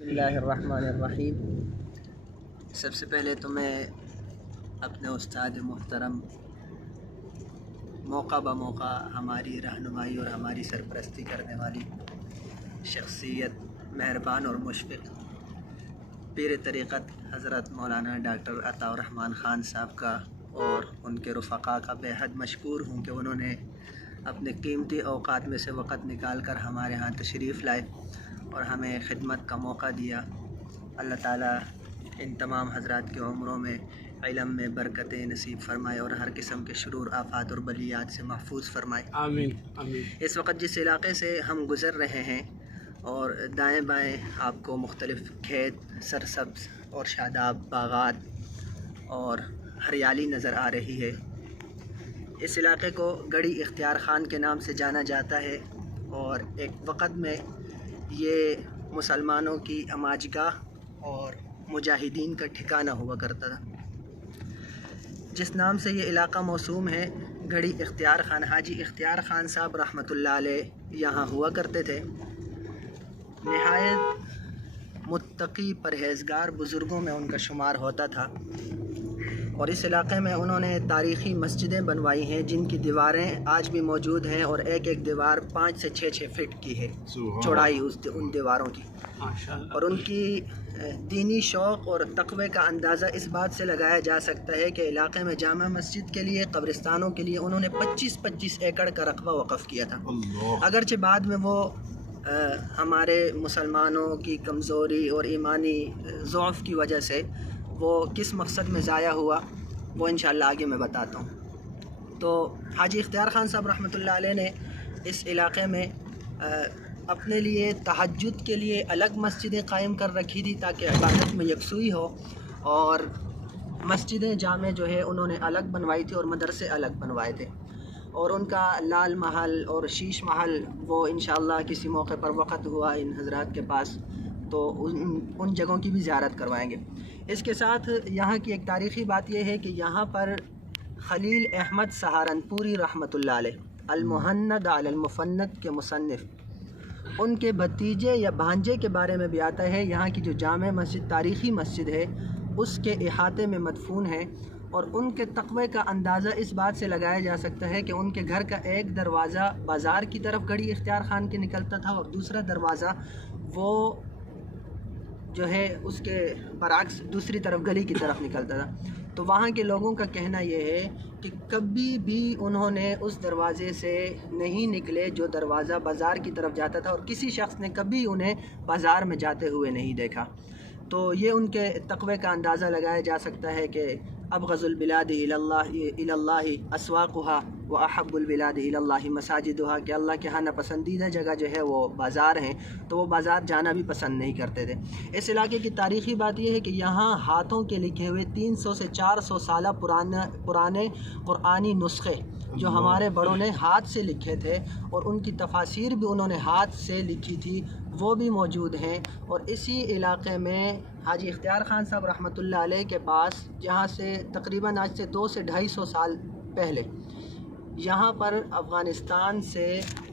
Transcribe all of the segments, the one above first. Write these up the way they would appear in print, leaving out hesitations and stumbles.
बिस्मिल्लाहिर्रहमानिर्रहीम। सबसे पहले तो मैं अपने उस्ताद मोहतरम मौका ब मौका हमारी रहनुमाई और हमारी सरपरस्ती करने वाली शख्सियत मेहरबान और मुशफ़िक़ पीर तरीक़त हज़रत मौलाना डॉक्टर अताउर रहमान ख़ान साहब का और उनके रफ़क़ा का बेहद मशकूर हूँ कि उन्होंने अपने कीमती औक़ात में से वक़्त निकाल कर हमारे यहाँ तशरीफ़ लाए और हमें खिदमत का मौका दिया। अल्लाह ताला इन तमाम हज़रात की उम्रों में इल्म में बरकतें नसीब फ़रमाए और हर किस्म के शुरूर आफ़ात और बलियात से महफूज फ़रमाए। आमीन आमीन। इस वक्त जिस इलाक़े से हम गुज़र रहे हैं और दाएं बाएं आपको मुख्तलिफ़ खेत, सरसब्ज़ और शादाब बागात और हरियाली नज़र आ रही है। इस इलाक़े को गढ़ी इख्तियार ख़ान के नाम से जाना जाता है और एक वक़्त में ये मुसलमानों की अमाजगाह और मुजाहिदीन का ठिकाना हुआ करता था। जिस नाम से ये इलाक़ा मौसूम है, गढ़ी इख्तियार ख़ान, हाजी इख्तियार ख़ान साहब रहमतुल्लाह अलैह यहाँ हुआ करते थे। निहायत मुत्तकी परहेज़गार बुज़ुर्गों में उनका शुमार होता था और इस इलाक़े में उन्होंने तारीख़ी मस्जिदें बनवाई हैं जिनकी दीवारें आज भी मौजूद हैं और एक एक दीवार 5 से 6 फीट की है चौड़ाई उन दीवारों की। और उनकी दीनी शौक़ और तक़वे का अंदाज़ा इस बात से लगाया जा सकता है कि इलाक़े में जामा मस्जिद के लिए, कब्रिस्तानों के लिए उन्होंने 25-25 एकड़ का रकबा वक़फ़ किया था। अगरचे बाद में वो हमारे मुसलमानों की कमज़ोरी और ईमानी ज़ौफ़ की वजह से वो किस मकसद में ज़ाया हुआ वो इंशाअल्लाह आगे मैं बताता हूँ। तो हाजी इख्तियार ख़ान साहब रहमतुल्लाह अलैह ने इस इलाक़े में अपने लिए तहज्जुद के लिए अलग मस्जिदें कायम कर रखी थी ताकि इबादत में यकसुई हो, और मस्जिदें जामे जो है उन्होंने अलग बनवाई थी और मदरसे अलग बनवाए थे। और उनका लाल महल और शीश महल वो इंशाअल्लाह किसी मौके पर वक़्त हुआ इन हज़रात के पास तो उन जगहों की भी ज़ियारत करवाएंगे। इसके साथ यहाँ की एक तारीख़ी बात यह है कि यहाँ पर खलील अहमद सहारनपुरी रहमतुल्लाह अलैह अल-मुहन्नद अलल मुफन्नद के मुसन्निफ़, उनके भतीजे या भांजे के बारे में भी आता है। यहाँ की जो जामे मस्जिद तारीख़ी मस्जिद है उसके इहाते में मदफून है और उनके तक़वे का अंदाज़ा इस बात से लगाया जा सकता है कि उनके घर का एक दरवाज़ा बाज़ार की तरफ गढ़ी इख्तियार ख़ान के निकलता था और दूसरा दरवाज़ा वो जो है उसके बरअक्स दूसरी तरफ गली की तरफ निकलता था। तो वहाँ के लोगों का कहना यह है कि कभी भी उन्होंने उस दरवाज़े से नहीं निकले जो दरवाज़ा बाज़ार की तरफ जाता था और किसी शख्स ने कभी उन्हें बाज़ार में जाते हुए नहीं देखा। तो ये उनके तक़वे का अंदाज़ा लगाया जा सकता है कि अबग़ज़ुल बिलाद इलल्लाहि अस्वाक़ुहा व अहब्बुल बिलाद इलल्लाहि मसाजिदुहा, कि अल्लाह के यहाँ नापसंदीदा जगह जो है वो बाज़ार हैं, तो वो बाज़ार जाना भी पसंद नहीं करते थे। इस इलाके की तारीख़ी बात यह है कि यहाँ हाथों के लिखे हुए 300 से 400 साल पुराने क़ुरानी नुस्खे जो हमारे बड़ों ने हाथ से लिखे थे और उनकी तफासीर भी उन्होंने हाथ से लिखी थी वो भी मौजूद हैं। और इसी इलाक़े में हाजी इख्तियार ख़ान साहब रहमतुल्लाह अलैह के पास, जहाँ से तकरीबन आज से 200 से 250 साल पहले यहाँ पर अफ़ग़ानिस्तान से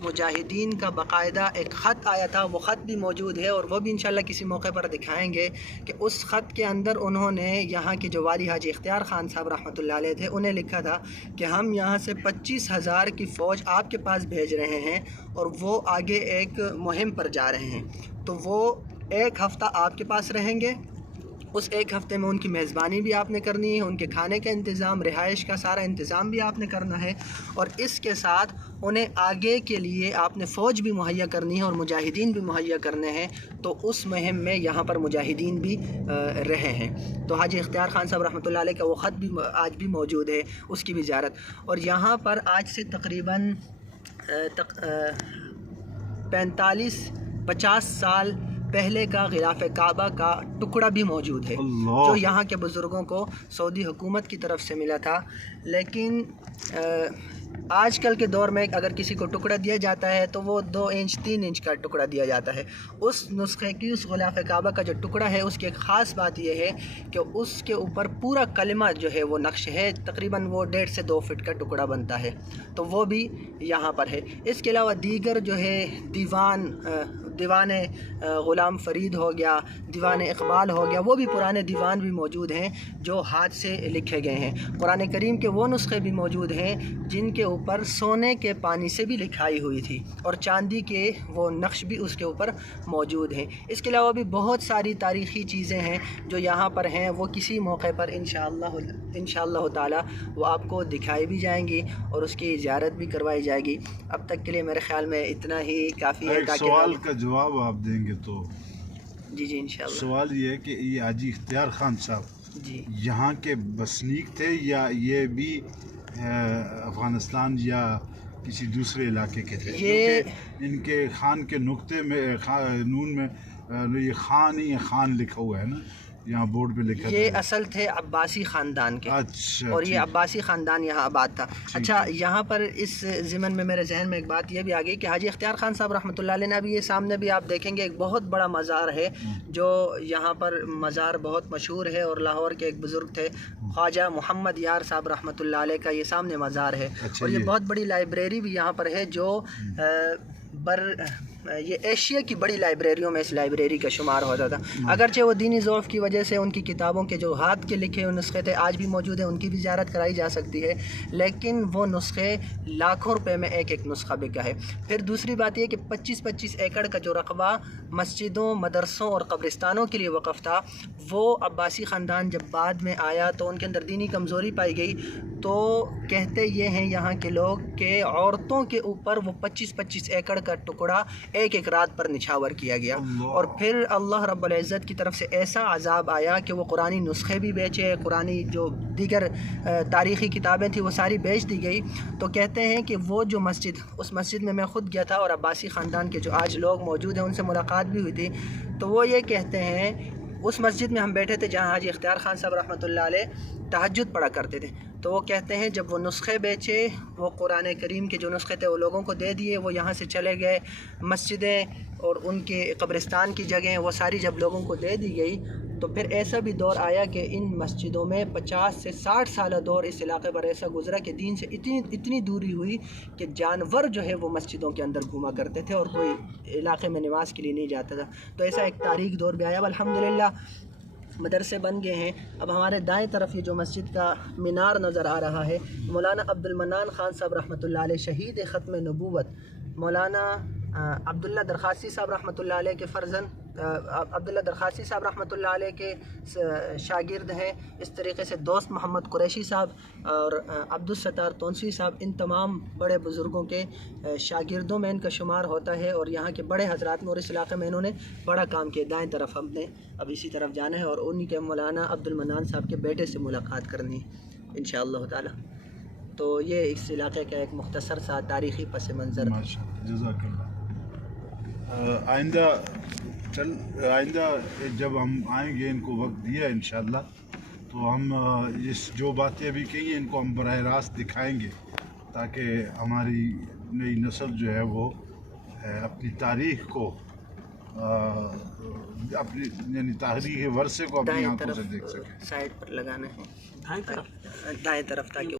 मुजाहिदीन का बाकायदा एक ख़त आया था, वो ख़त भी मौजूद है और वो भी इंशाअल्लाह किसी मौके पर दिखाएंगे कि उस ख़त के अंदर उन्होंने यहाँ के जो वाली हाजी इख्तियार ख़ान साहब रहमतुल्लाह अलैह थे उन्हें लिखा था कि हम यहाँ से 25,000 की फ़ौज आपके पास भेज रहे हैं और वो आगे एक मुहिम पर जा रहे हैं। तो वो एक हफ़्ता आपके पास रहेंगे, उस एक हफ़्ते में उनकी मेज़बानी भी आपने करनी है, उनके खाने का इंतज़ाम, रिहाइश का सारा इंतज़ाम भी आपने करना है और इसके साथ उन्हें आगे के लिए आपने फ़ौज भी मुहैया करनी है और मुजाहिदीन भी मुहैया करने हैं। तो उस मुहिम में यहाँ पर मुजाहिदीन भी रहे हैं। तो हाजी इख्तियार ख़ान साहब रहमतुल्लाह अलैह का वो ख़त भी आज भी मौजूद है, उसकी भी ज़ियारत। और यहाँ पर आज से तकरीबन 45-50 साल पहले का ग़िलाफ़ काबा का टुकड़ा भी मौजूद है जो यहाँ के बुज़ुर्गों को सऊदी हुकूमत की तरफ से मिला था। लेकिन आजकल के दौर में अगर किसी को टुकड़ा दिया जाता है तो वो 2 इंच 3 इंच का टुकड़ा दिया जाता है। उस नुस्खे की, उस ग़िलाफ़ काबा का जो टुकड़ा है उसकी एक ख़ास बात यह है कि उसके ऊपर पूरा कलमा जो है वो नक्श है, तकरीबन वो 1.5 से 2 फीट का टुकड़ा बनता है, तो वो भी यहाँ पर है। इसके अलावा दीगर जो है दीवान دیوان غلام فرید ہو گیا، دیوان اقبال ہو گیا، وہ بھی پرانے دیوان بھی موجود ہیں جو ہاتھ سے لکھے گئے ہیں۔ قرآن کریم کے وہ نسخے بھی موجود ہیں جن کے اوپر سونے کے پانی سے بھی لکھائی ہوئی تھی اور چاندی کے وہ نقش بھی اس کے اوپر موجود ہیں۔ اس کے علاوہ بھی بہت ساری تاریخی چیزیں ہیں جو یہاں پر ہیں، وہ کسی موقع پر انشاءاللہ تعالی وہ آپ کو دکھائی بھی جائیں گی اور اس کی زیارت بھی کروائی جائے گی۔ اب تک کے لیے میرے خیال میں اتنا ہی کافی ہے۔ ایک سوال کا جواب آپ دیں گے تو؟ جی انشاءاللہ۔ سوال یہ ہے کہ یہ حاجی اختیار خان صاحب جی یہاں کے بسنیک تھے یا یہ بھی افغانستان یا کسی دوسرے علاقے کے تھے؟ کیونکہ ان کے خان کے نقطے میں نون میں یہ خان ہی خان لکھا ہوا ہے نا، یہاں بورڈ پہ لکھا ہے۔ یہ اصل تھے عباسی خاندان کے، اچھا، اور یہ عباسی خاندان یہاں آباد تھا۔ اچھا، یہاں پر اس ضمن میں میرے ذہن میں ایک بات یہ بھی آ گئی کہ حاجی اختیار خان صاحب رحمۃ اللہ علیہ نے ابھی یہ سامنے بھی آپ دیکھیں گے ایک بہت بڑا مزار ہے جو یہاں پر مزار بہت مشہور ہے، اور لاہور کے ایک بزرگ تھے خواجہ محمد یار صاحب رحمۃ اللہ علیہ کا یہ سامنے مزار ہے، اور یہ بہت بڑی لائبریری بھی یہاں پر ہے جو یہ ایشیا کی بڑی لائبریریوں میں اس لائبریری کا شمار ہوتا تھا۔ اگرچہ وہ دینی ذوق کی وجہ سے ان کی کتابوں کے جو ہاتھ کے لکھے ہوئے نسخے تھے آج بھی موجود ہیں، ان کی بھی زیارت کرائی جا سکتی ہے، لیکن وہ نسخے لاکھوں روپے میں ایک ایک نسخہ بکا ہے۔ پھر دوسری بات یہ کہ 25-25 ایکڑ کا جو رقبہ مسجدوں، مدرسوں اور قبرستانوں کے لیے وقف تھا، وہ عباسی خاندان جب بعد میں آیا تو ان کے اندر دینی کمزوری پائی گئی، تو کہتے یہ ہیں یہاں کے لوگ کہ عورتوں کے اوپر وہ 25-25 ایکڑ کا ٹکڑا ایک ایک رات پر نچھاور کیا گیا، اور پھر اللہ رب العزت کی طرف سے ایسا عذاب آیا کہ وہ قرآنی نسخے بھی بیچے، قرآنی جو دیگر تاریخی کتابیں تھیں وہ ساری بیچ دی گئی۔ تو کہتے ہیں کہ وہ جو مسجد، اس مسجد میں خود گیا تھا، اور عباسی خاندان کے جو آج لوگ موجود ہیں ان سے ملاقات بھی ہوئی تھی، تو وہ یہ کہتے ہیں اس مسجد میں ہم بیٹھے تھے جہاں حاجی اختیار خان صاحب رحمۃ اللہ علیہ تہجد پڑھا کرتے تھے، تو وہ کہتے ہیں جب وہ نسخے بیچے، وہ قرآن کریم کے جو نسخے تھے وہ لوگوں کو دے دیے، وہ یہاں سے چلے گئے، مسجدیں اور ان کے قبرستان کی جگہیں وہ ساری جب لوگوں کو دے دی گئی، تو پھر ایسا بھی دور آیا کہ ان مسجدوں میں 50 سے 60 سالہ دور اس علاقے پر ایسا گزرا کہ دین سے اتنی دوری ہوئی کہ جانور جو ہے وہ مسجدوں کے اندر گھوما کرتے تھے اور کوئی علاقے میں نماز کے لیے نہیں جاتا تھا۔ تو ایسا ایک تاریخ دور بھی آیا۔ اب الحمدللہ مدرسے بن گئے ہیں۔ اب ہمارے دائیں طرف یہ جو مسجد کا مینار نظر آ رہا ہے، مولانا عبد المنان خان صاحب رحمۃ اللہ علیہ شہید ختم نبوت، مولانا عبداللہ درخواسی صاحب رحمۃ اللہ علیہ کے فرزند عبداللہ درخواسی صاحب رحمۃ اللہ علیہ کے شاگرد ہیں، اس طریقے سے دوست محمد قریشی صاحب اور عبدالستار تونسی صاحب، ان تمام بڑے بزرگوں کے شاگردوں میں ان کا شمار ہوتا ہے، اور یہاں کے بڑے حضرات میں، اور اس علاقے میں انہوں نے بڑا کام کیا۔ دائیں طرف ہم نے اب اسی طرف جانا ہے اور انہی کے مولانا عبد المنان صاحب کے بیٹے سے ملاقات کرنی ہے انشاءاللہ تعالی۔ تو یہ اس علاقے کا ایک مختصر سا تاریخی پس منظر۔ ماشاءاللہ، جزاک اللہ۔ آئندہ جب ہم آئیں گے، ان کو وقت دیا انشاءاللہ، تو ہم اس جو باتیں ابھی کہی ہیں ان کو ہم براہ راست دکھائیں گے، تاکہ ہماری نئی نسل جو ہے وہ اپنی تاریخ کو اپنی یعنی تاریخی ورثے کو اپنی آنکھوں سے دیکھ سکے۔ سائڈ پر لگانا ہے دائیں طرف تاکہ